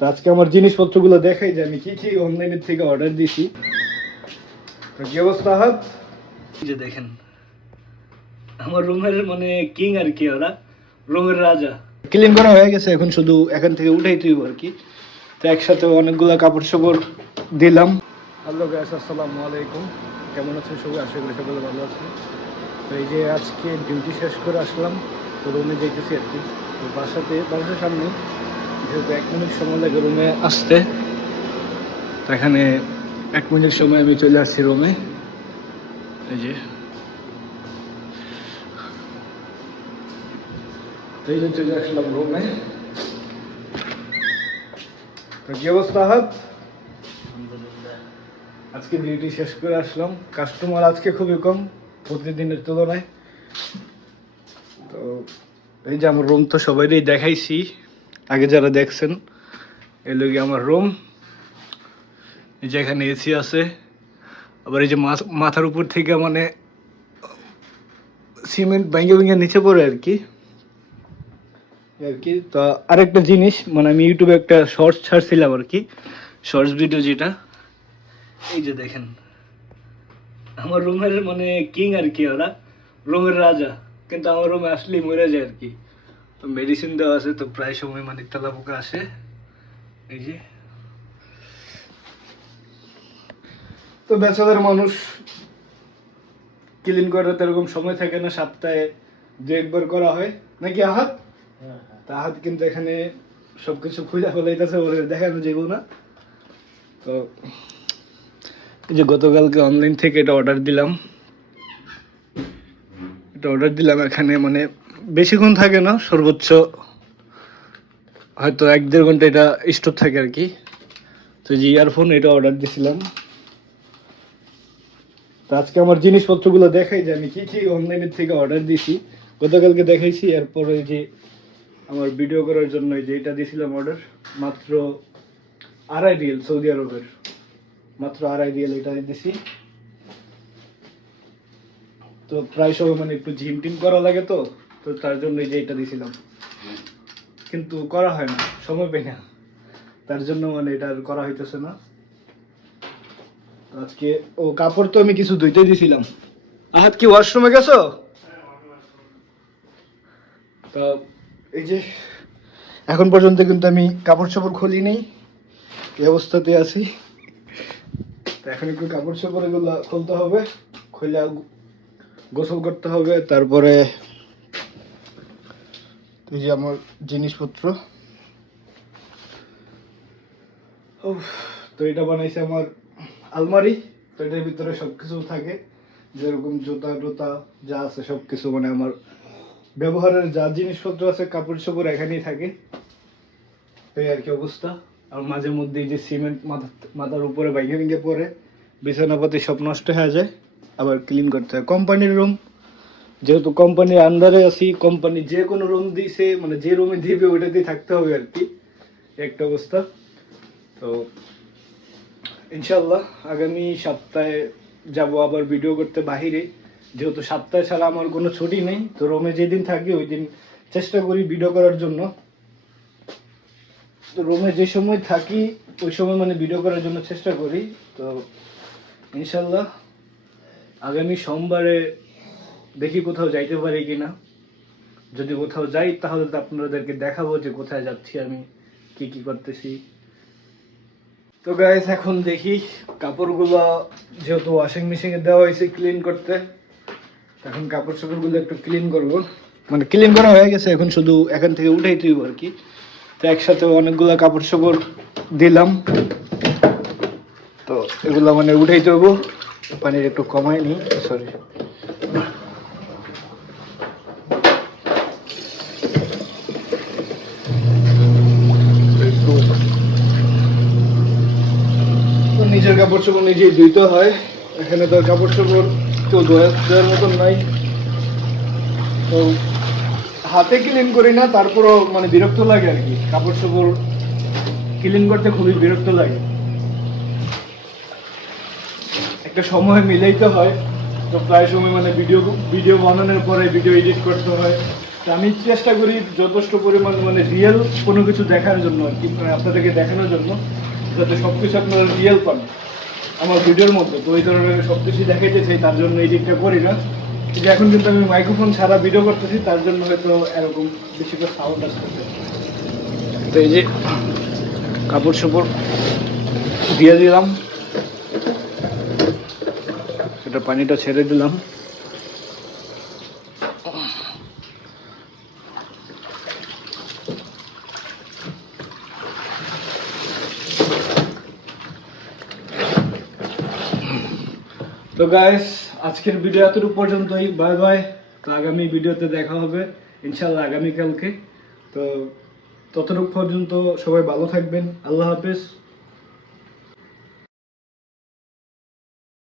তো আজকে আমার জিনিসপত্রগুলো দেখাই যে আমি কি কি অনলাইনের থেকে অর্ডার দিছি। তো কি অবস্থা হাত যে দেখেন আমার রুমের মানে কিং আর কি, ওরা রুমের রাজা। ক্লিন করা হয়ে গেছে, এখন শুধু এখান থেকে উঠাই তুই আর কি। তো একসাথে অনেকগুলো কাপড় সাপড় দিলাম। হ্যালো গাইস, আসসালামু আলাইকুম। কেমন আছেন সবাই? আশা করি সকলে ভালো আছেন। তো এই যে আজকে ডিউটি শেষ করে আসলাম, তো রুমে যাইতেছি আর কি। তো বাসার সামনে যেহেতু 1 মিনিট সময় লাগে রুমে আসতে, তো এখানে 1 মিনিট সময় আমি চলে আসছি রুমে। এই যে চলে আসলাম রুমে। তো কি অবস্থা হাত? আজকে ডিউটি শেষ করে আসলাম। কাস্টমার আজকে খুবই কম প্রতিদিনের তুলনায়। তো এই যে আমার রুম তো সবাইকেই দেখাইছি আগে, যারা দেখছেন। এই লোক আমার রুম। এই যে এখানে এসি আছে, আবার এই যে মাথার উপর থেকে মানে সিমেন্ট ভেঙে ভেঙে নিচে পড়ে আর কি। তো আরেকটা জিনিস, মানে আমি ইউটিউবে একটা শর্টস ছাড়ছিলাম আর কি, শর্টস ভিডিও যেটা। এই যে দেখেন আমার রুমের মানে কিং আর কি, ওরা রুমের রাজা, কিন্তু আমার রুমে আসলেই মরে যায় আর কি। তো মেডিসিন দেওয়া আছে, তো প্রায় সময় মানে তেলাপোকা আসে। এই যে তো বেচাদের মানুষ ক্লিন করার তো এরকম সময় থাকে না, সপ্তাহে 2-1 বার করা হয় নাকি আহাত? তা আহাত কিন্তু এখানে সবকিছু খুঁজে ফেলাইতেছে, বলে দেখানো যাবো না। তো এই যে গতকালকে অনলাইন থেকে এটা অর্ডার দিলাম। এখানে মানে বেশিক্ষণ থাকে না, সর্বোচ্চ হয়তো 1-1.5 ঘন্টা এটা স্টোর থাকে আর কি। তো যে ইয়ারফোন এটা অর্ডার দিছিলাম। তো আজকে আমার জিনিসপত্রগুলো দেখাই যে আমি কি কি অনলাইনের থেকে অর্ডার দিছি। গতকালকে দেখাইছি, এরপরে যে আমার ভিডিও করার জন্য যে এটা দিছিলাম অর্ডার, মাত্র 2.5 রিয়াল, সৌদি আরবের মাত্র 2.5 রিয়াল এটা দিছি। তো প্রায় সময় মানে একটু জিম টিম করা লাগে, তো তো তার জন্য যে এটা দিছিলাম, কিন্তু করা হয় না, সময় পাই না, তার জন্য মানে এটা আর করা হইতেছে না। আজকে ও কাপড় তো আমি কিছু ধুইতে দিছিলাম। আহাত কি ওয়াশরুমে গেছো? তো এই যে এখন পর্যন্ত কিন্তু আমি কাপড় চোপড় খুলি নেই, এই অবস্থাতে আছি। তো এখন একটু কাপড় চোপড় এগুলো খুলতে হবে, খুলে গোসল করতে হবে। তারপরে এই যে আমার জিনিসপত্র, তো এটা বানাইছে আমার আলমারি। তো এটার ভিতরে সবকিছু থাকে, যেরকম জুতা টুতা যা আছে সবকিছু, মানে আমার ব্যবহারের যা জিনিসপত্র আছে, কাপড় চোপড় এখানেই থাকে। এই আর কি অবস্থা। আর মাঝে মধ্যে এই যে সিমেন্ট মাথার উপরে ভেঙে ভেঙে পড়ে, বিছানাপাতি সব নষ্ট হয়ে যায়, আবার ক্লিন করতে হয়। কোম্পানির রুম, যেহেতু কোম্পানির আন্ডারে আছি, কোম্পানি যে কোনো রুম দিয়েছে, মানে যে রুমে দিবে ওইটাতেই থাকতে হবে আর কি, একটা অবস্থা। তো ইনশাল্লাহ আগামী সপ্তাহে যাব আবার ভিডিও করতে বাহিরে, যেহেতু সপ্তাহে ছাড়া আমার কোনো ছুটি নেই। তো রুমে যেদিন থাকি ওই দিন চেষ্টা করি ভিডিও করার জন্য। তো রুমে যে সময় থাকি ওই সময় মানে ভিডিও করার জন্য চেষ্টা করি। তো ইনশাল্লাহ আগামী সোমবারে দেখি কোথাও যাইতে পারি কিনা। যদি কোথাও যাই তাহলে তো আপনাদেরকে দেখাবো যে কোথায় যাচ্ছি, আমি কি কি করতেছি। তো গাইস এখন দেখি কাপড়গুলো, যেহেতু ওয়াশিং মেশিনে দেওয়া হয়েছে ক্লিন করতে, এখন কাপড় চাপড়গুলো একটু ক্লিন করব। মানে ক্লিন করা হয়ে গেছে, এখন শুধু এখান থেকে উঠাই তুই আর কি। তো একসাথে অনেকগুলো কাপড় চাপড় দিলাম, তো এগুলো মানে উঠাই দেবো। পানির একটু কমাই নি, সরি। নিজের কাপড় চোপড় নিজেই ধুইতে হয়, এখানে তো কাপড় চোপড় কেউ ধোয়ার মতন নাই। তো হাতে ক্লিন করি না, তারপরও মানে বিরক্ত লাগে আর কি, কাপড় চোপড় ক্লিন করতে খুবই বিরক্ত লাগে। একটা সময় মিলাইতে হয়, তো প্রায় সময় মানে ভিডিও বানানোর পরে ভিডিও এডিট করতে হয়, তো আমি চেষ্টা করি যথেষ্ট পরিমাণ মানে রিয়েল কোনো কিছু দেখার জন্য আর কি, মানে আপনাদেরকে দেখানোর জন্য, যাতে সব কিছু আপনারা রিয়েল পান আমার ভিডিওর মধ্যে। তো ওই ধরনের সব কিছু দেখাইতে চাই, তার জন্য এই দিকটা করি না। যে এখন কিন্তু আমি মাইক্রোফোন ছাড়া ভিডিও করতেছি, তার জন্য হয়তো এরকম বেশি করে সাউন্ড আসতেছে। তো এই যে কাপড় চোপড় দিয়ে দিলাম, এটা পানিটা ছেড়ে দিলাম। তো গাইস, আজকের ভিডিও এতটুকু পর্যন্তই। Bye bye. তো আগামী ভিডিওতে দেখা হবে ইনশাল্লাহ আগামীকালকে। তো ততটুকু পর্যন্ত সবাই ভালো থাকবেন। আল্লাহ হাফেজ।